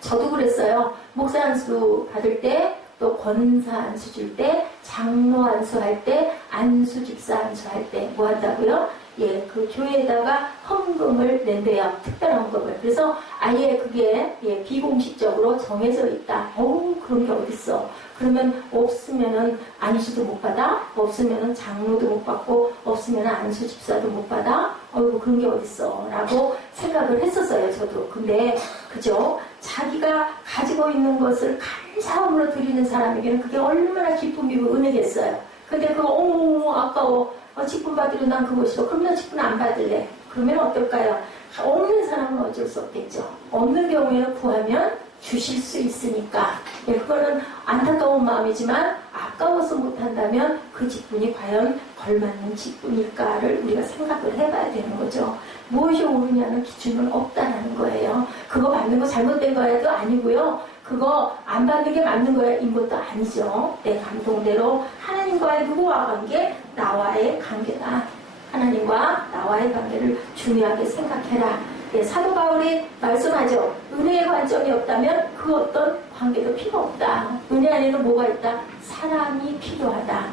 저도 그랬어요. 목사 안수 받을 때 또 권사 안수 줄 때 장로 안수 할 때 안수 집사 안수 할 때 뭐 한다고요? 그 교회에다가 헌금을 낸대요. 특별한 헌금을. 그래서 아예 그게 비공식적으로 정해져 있다. 그런 게 어딨어. 그러면 없으면은 안수도 못 받아? 없으면은 장로도 못 받고 없으면은 안수 집사도 못 받아? 그런 게 어딨어. 라고 생각을 했었어요. 저도. 근데 그죠? 자기가 가지고 있는 것을 감사함으로 드리는 사람에게는 그게 얼마나 기쁨이고 은혜겠어요. 근데 그거 아까워. 직분 받으려 난 그거 싫어. 그럼 나 직분 안 받을래. 그러면 어떨까요? 없는 사람은 어쩔 수 없겠죠. 없는 경우에는 구하면 주실 수 있으니까. 그거는 안타까운 마음이지만 아까워서 못한다면 그 직분이 과연 걸맞는 직분일까를 우리가 생각을 해봐야 되는 거죠. 무엇이 옳으냐는 기준은 없다라는 거예요. 그거 받는 거 잘못된 거야도 아니고요. 그거 안 받는 게 맞는 거야 인 것도 아니죠. 내 감동대로 하나님과의 누구와 관계? 나와의 관계다. 하나님과 나와의 관계를 중요하게 생각해라. 사도 바울이 말씀하죠. 은혜의 관점이 없다면 그 어떤 관계도 필요 없다. 은혜 안에는 뭐가 있다? 사랑이 필요하다.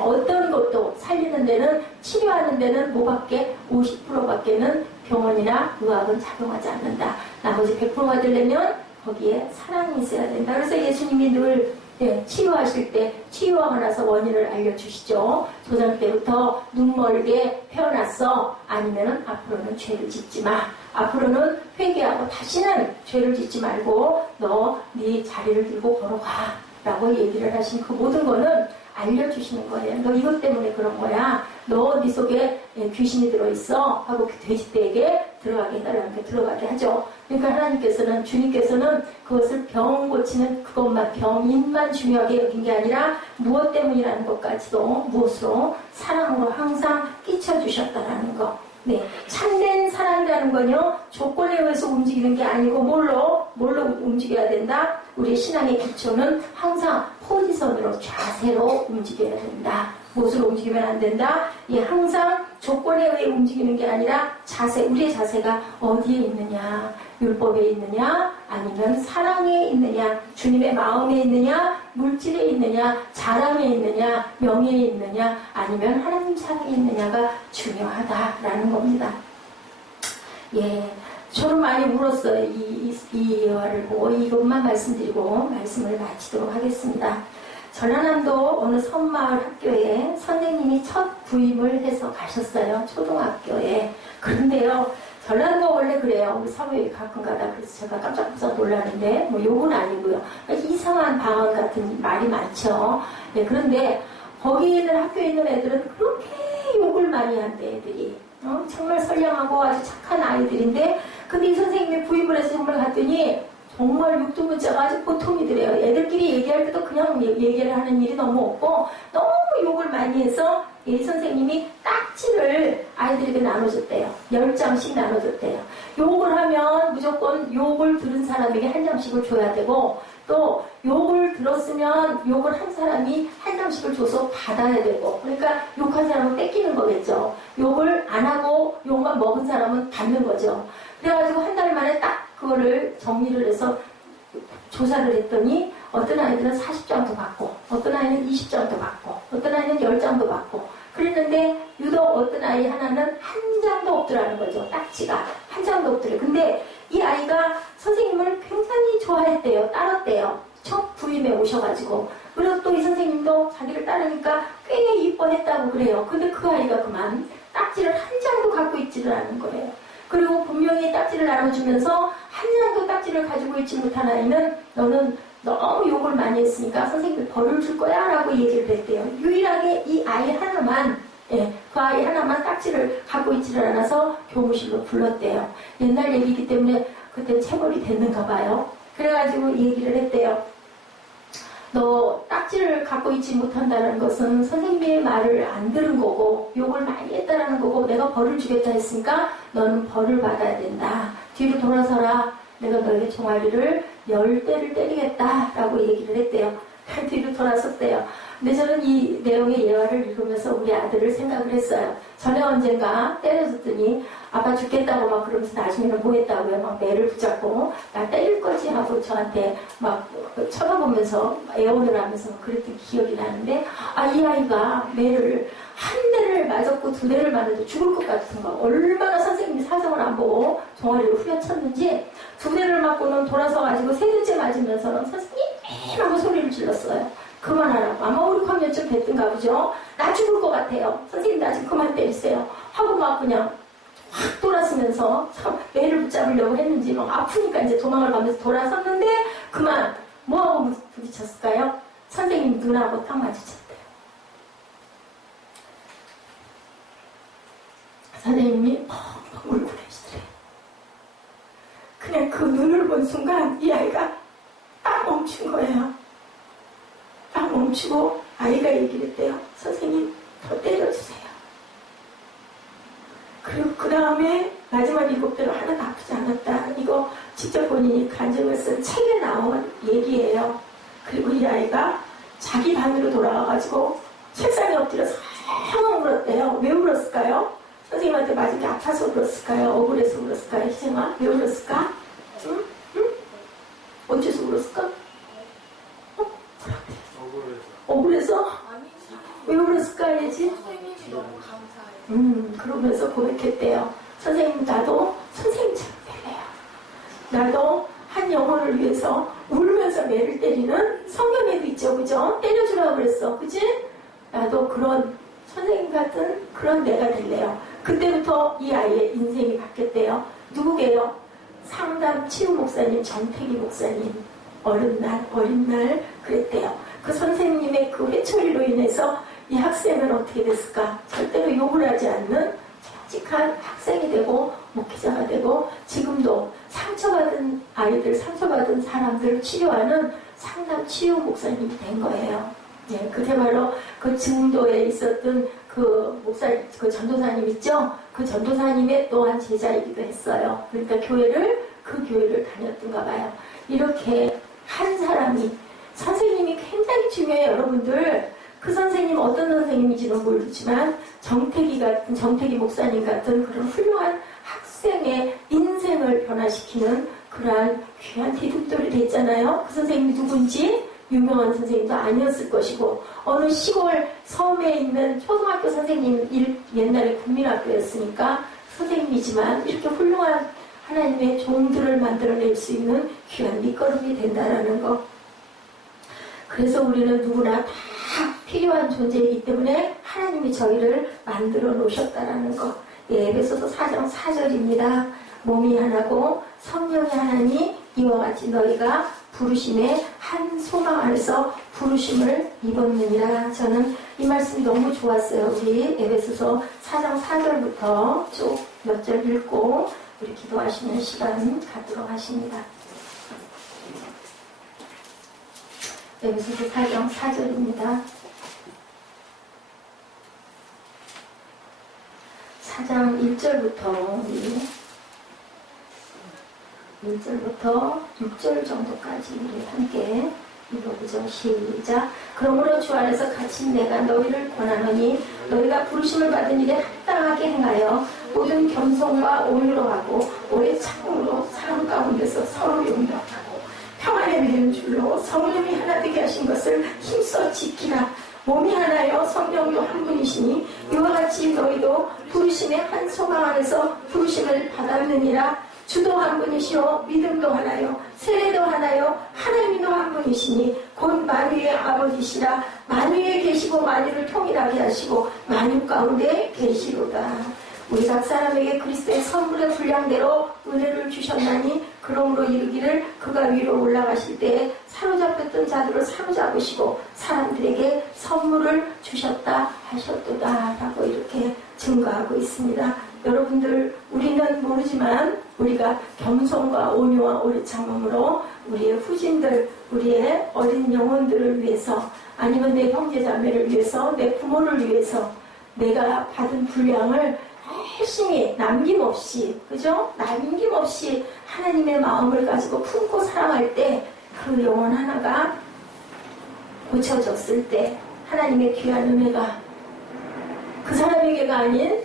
어떤 것도 살리는 데는 치료하는 데는 뭐밖에 50%밖에는 병원이나 의학은 작용하지 않는다. 나머지 100%가 되려면 거기에 사랑이 있어야 된다. 그래서 예수님이 늘 예, 치유하실 때 치유하고 나서 원인을 알려주시죠. 조상 때부터 눈멀게 태어났어. 아니면 앞으로는 죄를 짓지 마. 앞으로는 회개하고 다시는 죄를 짓지 말고 너 네 자리를 들고 걸어가 라고 얘기를 하신 그 모든 거는 알려주시는 거예요. 너 이것 때문에 그런 거야. 너 네 속에 귀신이 들어있어 하고 그 돼지떼에게 들어가게 해달라는 게 들어가게 하죠. 그러니까 하나님께서는, 주님께서는 그것을 병 고치는 그것만, 병인만 중요하게 여긴 게 아니라 무엇 때문이라는 것까지도 무엇으로? 사랑으로 항상 끼쳐주셨다라는 거. 네, 참된 사랑이라는 건요, 조건에 의해서 움직이는 게 아니고 뭘로 움직여야 된다? 우리의 신앙의 기초는 항상 포지션으로, 자세로 움직여야 된다. 무엇으로 움직이면 안 된다? 예, 항상 조건에 의해 움직이는 게 아니라 자세, 우리의 자세가 어디에 있느냐? 율법에 있느냐? 아니면 사랑에 있느냐? 주님의 마음에 있느냐? 물질에 있느냐? 자랑에 있느냐? 명예에 있느냐? 아니면 하나님 사랑에 있느냐가 중요하다라는 겁니다. 예, 저는 많이 울었어요. 이 예화를 보고 이것만 말씀드리고 말씀을 마치도록 하겠습니다. 전라남도 어느 섬마을 학교에 선생님이 첫 부임을 해서 가셨어요. 초등학교에. 그런데요, 전라도가 원래 그래요. 우리 사모님이 가끔 가다 그래서 제가 깜짝깜짝 놀라는데, 뭐 욕은 아니고요. 이상한 방언 같은 말이 많죠. 네, 그런데 거기 있는 학교에 있는 애들은 그렇게 욕을 많이 한대, 애들이. 정말 선량하고 아주 착한 아이들인데, 근데 이 선생님이 부임을 해서 정말 갔더니 정말 육두문자가 아주 보통이더래요. 애들끼리 얘기할 때도 그냥 얘기를 하는 일이 너무 없고 너무 욕을 많이 해서 이 선생님이 딱지를 아이들에게 나눠줬대요. 10장씩 나눠줬대요. 욕을 하면 무조건 욕을 들은 사람에게 한 장씩을 줘야 되고 또 욕을 들었으면 욕을 한 사람이 한 장씩을 줘서 받아야 되고 그러니까 욕한 사람은 뺏기는 거겠죠. 욕을 안 하고 욕만 먹은 사람은 받는 거죠. 그래가지고 한 달 만에 딱 그거를 정리를 해서 조사를 했더니 어떤 아이들은 40장도 받고 어떤 아이는 20장도 받고 어떤 아이는 10장도 받고 그랬는데 유독 어떤 아이 하나는 한 장도 없더라는 거죠. 딱지가 한 장도 없더래요. 근데 이 아이가 선생님을 굉장히 좋아했대요. 따랐대요. 첫 부임에 오셔가지고 그리고 또 이 선생님도 자기를 따르니까 꽤 이뻐했다고 그래요. 근데 그 아이가 그만 딱지를 한 장도 갖고 있지를 않은 거예요. 그리고 분명히 딱지를 나눠주면서 한 장도 딱지를 가지고 있지 못한 아이는 너는 너무 욕을 많이 했으니까 선생님이 벌을 줄 거야 라고 얘기를 했대요. 유일하게 이 아이 하나만 그 아이 하나만 딱지를 갖고 있지를 않아서 교무실로 불렀대요. 옛날 얘기이기 때문에 그때 체벌이 됐는가 봐요. 그래가지고 얘기를 했대요. 너 딱지를 갖고 있지 못한다는 것은 선생님의 말을 안 들은 거고 욕을 많이 했다라는 거고 내가 벌을 주겠다 했으니까 너는 벌을 받아야 된다. 뒤로 돌아서라. 내가 너에게 종아리를 10대를 때리겠다라고 얘기를 했대요. 뒤로 돌아섰대요. 근데 저는 이 내용의 예화를 읽으면서 우리 아들을 생각을 했어요. 전에 언젠가 때려줬더니 아빠 죽겠다고 막 그러면서 나중에는 뭐 했다고요? 막 매를 붙잡고 나 때릴 거지 하고 저한테 막 쳐다보면서 애원을 하면서 그랬던 기억이 나는데 이 아이가 매를 한 대를 맞았고 2대를 맞아도 죽을 것 같은 거 얼마나 선생님이 사정을 안 보고 종아리를 후려쳤는지 2대를 맞고는 돌아서가지고 3대째 맞으면서는 선생님 하고 소리를 질렀어요. 그만하라고. 아마 5, 6학년쯤 됐던가 보죠. 나 죽을 것 같아요. 선생님 나 좀 그만 때리세요. 하고 막 그냥 확 돌아서면서 참 애를 붙잡으려고 했는지 막 아프니까 이제 도망을 가면서 돌아섰는데 그만 뭐하고 부딪혔을까요? 선생님 눈하고 딱 마주쳤대요. 선생님이 펑펑 울고 계시더래요. 그냥 그 눈을 본 순간 이 아이가 딱 멈춘 거예요. 딱 멈추고 아이가 얘기를 했대요. 선생님 더 때려주세요. 그리고 그 다음에 마지막 7대로 하나도 아프지 않았다. 이거 직접 본인이 간증을 쓴 책에 나온 얘기예요. 그리고 이 아이가 자기 방으로 돌아와가지고 책상에 엎드려서 펑 울었대요. 왜 울었을까요? 선생님한테 맞은 게 아파서 울었을까요? 억울해서 울었을까요? 희생아? 왜 울었을까? 응? 응? 어째서 울었을까? 억울해서? 왜 울었을까 해야지? 선생님이 너무 감사해요. 그러면서 고백했대요. 선생님 나도 선생님처럼 될래요. 나도 한 영혼을 위해서 울면서 매를 때리는 성경에도 있죠. 그죠? 때려주라고 그랬어. 그지? 나도 그런 선생님 같은 그런 내가 될래요. 그때부터 이 아이의 인생이 바뀌었대요. 누구게요? 상담 치유 목사님, 정태기 목사님. 어린 날 그랬대요. 그 선생님의 그 회초리로 인해서 이 학생은 어떻게 됐을까? 절대로 욕을 하지 않는 정직한 학생이 되고 목회자가 되고 지금도 상처받은 아이들, 상처받은 사람들을 치료하는 상담 치유 목사님이 된 거예요. 예, 그게 바로 그 증도에 있었던 그 목사, 그 전도사님 있죠? 그 전도사님의 또한 제자이기도 했어요. 그러니까 그 교회를 다녔던가 봐요. 이렇게 한 사람이, 선생님이 굉장히 중요해요, 여러분들. 그 선생님 어떤 선생님인지는 모르지만 정태기 목사님 같은 그런 훌륭한 학생의 인생을 변화시키는 그러한 귀한 디딤돌이 됐잖아요. 그 선생님이 누군지 유명한 선생님도 아니었을 것이고 어느 시골 섬에 있는 초등학교 선생님, 옛날에 국민학교였으니까 선생님이지만 이렇게 훌륭한 하나님의 종들을 만들어낼 수 있는 귀한 밑거름이 된다는 것. 그래서 우리는 누구나 다 필요한 존재이기 때문에 하나님이 저희를 만들어 놓으셨다는 것. 예, 에베소서 4장 4절입니다. 몸이 하나고 성령이 하나니 이와 같이 너희가 부르심의 한 소망 안에서 부르심을 입었느니라. 저는 이 말씀이 너무 좋았어요. 우리 에베소서 4장 4절부터 쭉 몇 절 읽고 우리 기도하시는 시간 갖도록 하십니다. 에베소서 4장 4절입니다. 4장 1절부터 1절부터 6절 정도까지 우리 함께 읽어보죠. 시작. 그러므로 주 안에서 갇힌 내가 너희를 권하노니 너희가 부르심을 받은 일에 합당하게 행하여 모든 겸손과 온유로 하고 오래 참음으로 사람 가운데서 서로 용납하고 평안의 믿음 줄로 성령이 하나 되게 하신 것을 힘써 지키라. 몸이 하나요 성령도 한 분이시니 이와 같이 너희도 부르심의 한 소망 안에서 부르심을 받았느니라. 주도 한 분이시오 믿음도 하나요 세례도 하나요 하나님도 한 분이시니 곧 만유의 아버지시라. 만유에 계시고 만유를 통일하게 하시고 만유 가운데 계시로다. 우리 각 사람에게 그리스도의 선물의 분량대로 은혜를 주셨나니 그러므로 이르기를 그가 위로 올라가실 때에 사로잡혔던 자들을 사로잡으시고 사람들에게 선물을 주셨다 하셨도다 라고 이렇게 증거하고 있습니다. 여러분들 우리는 모르지만 우리가 겸손과 온유와 오래 참음으로 우리의 후진들, 우리의 어린 영혼들을 위해서 아니면 내 형제자매를 위해서 내 부모를 위해서 내가 받은 분량을 열심히 남김없이 그죠? 남김없이 하나님의 마음을 가지고 품고 사랑할 때 그 영혼 하나가 고쳐졌을 때 하나님의 귀한 은혜가 그 사람에게가 아닌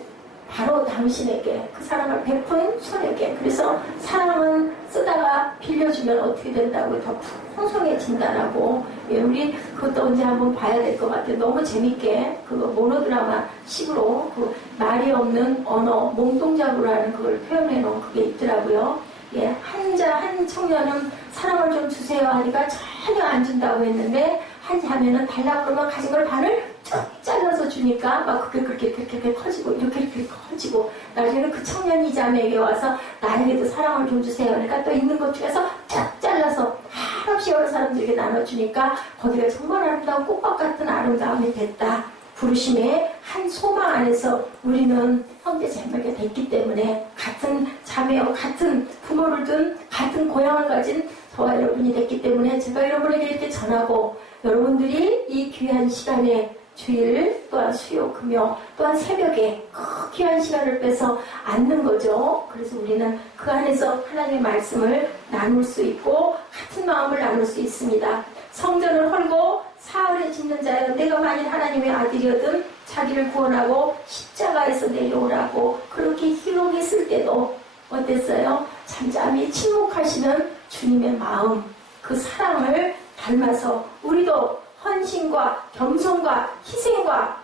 바로 당신에게 그 사랑을 베푼 손에게. 그래서 사랑은 쓰다가 빌려주면 어떻게 된다고 더 풍성해진다라고. 예, 우리 그것도 언제 한번 봐야 될 것 같아요. 너무 재밌게 그거 모노드라마 식으로 그 말이 없는 언어 몸동작으로 하는 그걸 표현해 놓은 그게 있더라고요. 예, 한 청년은 사랑을 좀 주세요 하니까 전혀 안 준다고 했는데 한 자매는 달라고 그러면 가진 걸 반을 쫙 잘라서 주니까 막 그게 그렇게 커지고 이렇게 커지고 나중에는 그 청년이 자매에게 와서 나에게도 사랑을 좀 주세요. 그러니까 또 있는 것 중에서 쫙 잘라서 한없이 여러 사람들에게 나눠주니까 거기가 정말 아름다운 꽃밭 같은 아름다움이 됐다. 부르심의 한 소망 안에서 우리는 형제 자매가 됐기 때문에 같은 자매와 같은 부모를 둔 같은 고향을 가진 저와 여러분이 됐기 때문에 제가 여러분에게 이렇게 전하고 여러분들이 이 귀한 시간에 주일 또한 수요 금요 또한 새벽에 그 귀한 시간을 빼서 앉는 거죠. 그래서 우리는 그 안에서 하나님의 말씀을 나눌 수 있고 같은 마음을 나눌 수 있습니다. 성전을 헐고 사흘에 짓는 자여 내가 만일 하나님의 아들이거든 자기를 구원하고 십자가에서 내려오라고 그렇게 희롱했을 때도 어땠어요? 잠잠히 침묵하시는 주님의 마음 그 사랑을 닮아서 우리도 헌신과 겸손과 희생과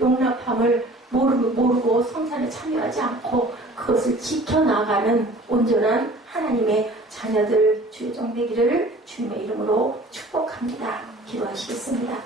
용납함을 모르고 성찬에 참여하지 않고 그것을 지켜나가는 온전한 하나님의 자녀들 주의종 되기를 주님의 이름으로 축복합니다. 기도하시겠습니다.